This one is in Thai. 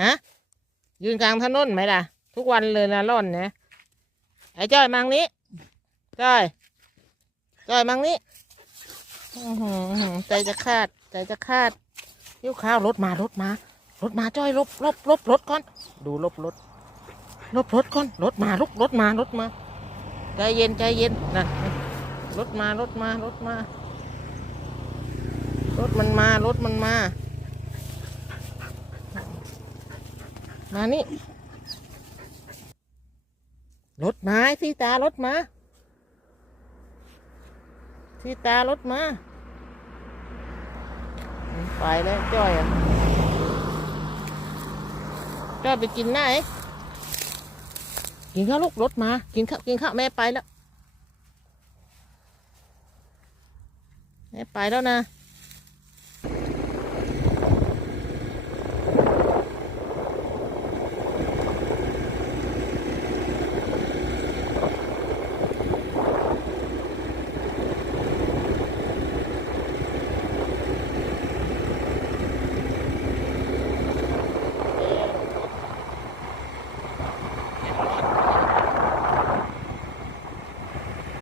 ฮะ ยืนกลางถนนไหมล่ะ ทุกวันเลยนะร่อนนะไอ้จ้อยมังนี้จ้อยจ้อยมังนี้ใจจะขาด ใจจะขาดยิ้วข้าวรถมารถมารถมาจ้อยลบลบลบรถก่อน ดูลบรถลบรถก่อนรถมาลุกรถมารถมาใจเย็นใจเย็นนั่นรถมารถมารถมารถมันมารถมันมา มานี่ รถมาที่ตารถมาที่ตารถมาไปแล้วจ้อยอะจ้อยไปกินไหนกินข้าวลูกรถมา กินข้าวกินข้าวแม่ไปแล้วแม่ไปแล้วนะ